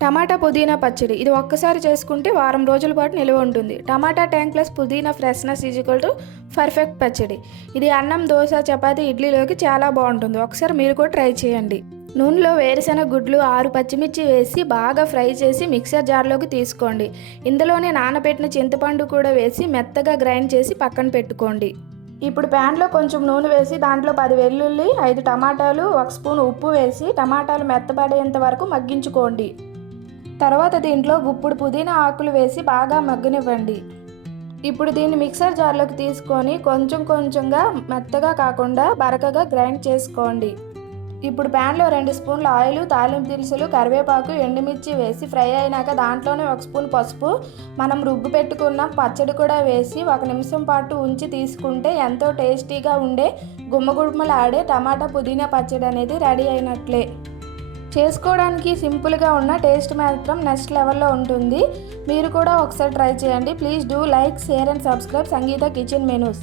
టమాటా పుదీనా పచ్చడి ఇది ఒక్కసారి చేసుకుంటే వారం రోజుల పాటు నిల్వ ఉంటుంది. టమాటా ట్యాంక్ ప్లస్ పుదీనా ఫ్రెష్నెస్ = పర్ఫెక్ట్ పచ్చడి. ఇది అన్నం, దోశ, చపాతీ, ఇడ్లీలోకి చాలా బాగుంటుంది. ఒకసారి మీరు కూడా ట్రై చేయండి. నూనెలో వేరుశెనగ గుడ్లు, 6 పచ్చిమిర్చి వేసి బాగా ఫ్రై చేసి మిక్సర్ జార్లోకి తీసుకోండి. ఇందులోనే నానబెట్టిన చింతపండు కూడా వేసి మెత్తగా గ్రైండ్ చేసి పక్కన పెట్టుకోండి. ఇప్పుడు ప్యాన్లో కొంచెం నూనె వేసి దాంట్లో 10 వెల్లుల్లి, 5 టమాటాలు, 1 స్పూన్ ఉప్పు వేసి టమాటాలు మెత్తబడేంత వరకు మగ్గించుకోండి. తర్వాత దీంట్లో గుప్పుడు పుదీనా ఆకులు వేసి బాగా మగ్గనివ్వండి. ఇప్పుడు దీన్ని మిక్సర్ జార్లోకి తీసుకొని కొంచెం కొంచెంగా మెత్తగా కాకుండా బరకగా గ్రైండ్ చేసుకోండి. ఇప్పుడు ప్యాన్లో 2 స్పూన్ల ఆయిల్, తాలింపు దినుసులు, కరివేపాకు, ఎండుమిర్చి వేసి ఫ్రై అయినాక దాంట్లోనే 1 స్పూన్ పసుపు, మనం రుబ్బు పెట్టుకున్న పచ్చడి కూడా వేసి 1 నిమిషం పాటు ఉంచి తీసుకుంటే ఎంతో టేస్టీగా ఉండే గుమ్మగుమ్మలాడే టమాటా పుదీనా పచ్చడి అనేది రెడీ అయినట్లే. చేసుకోవడానికి సింపుల్గా ఉన్న టేస్ట్ మాత్రం నెక్స్ట్ లెవెల్లో ఉంటుంది. మీరు కూడా ఒకసారి ట్రై చేయండి. Please do like, share and subscribe Sangeetha Kitchen menus.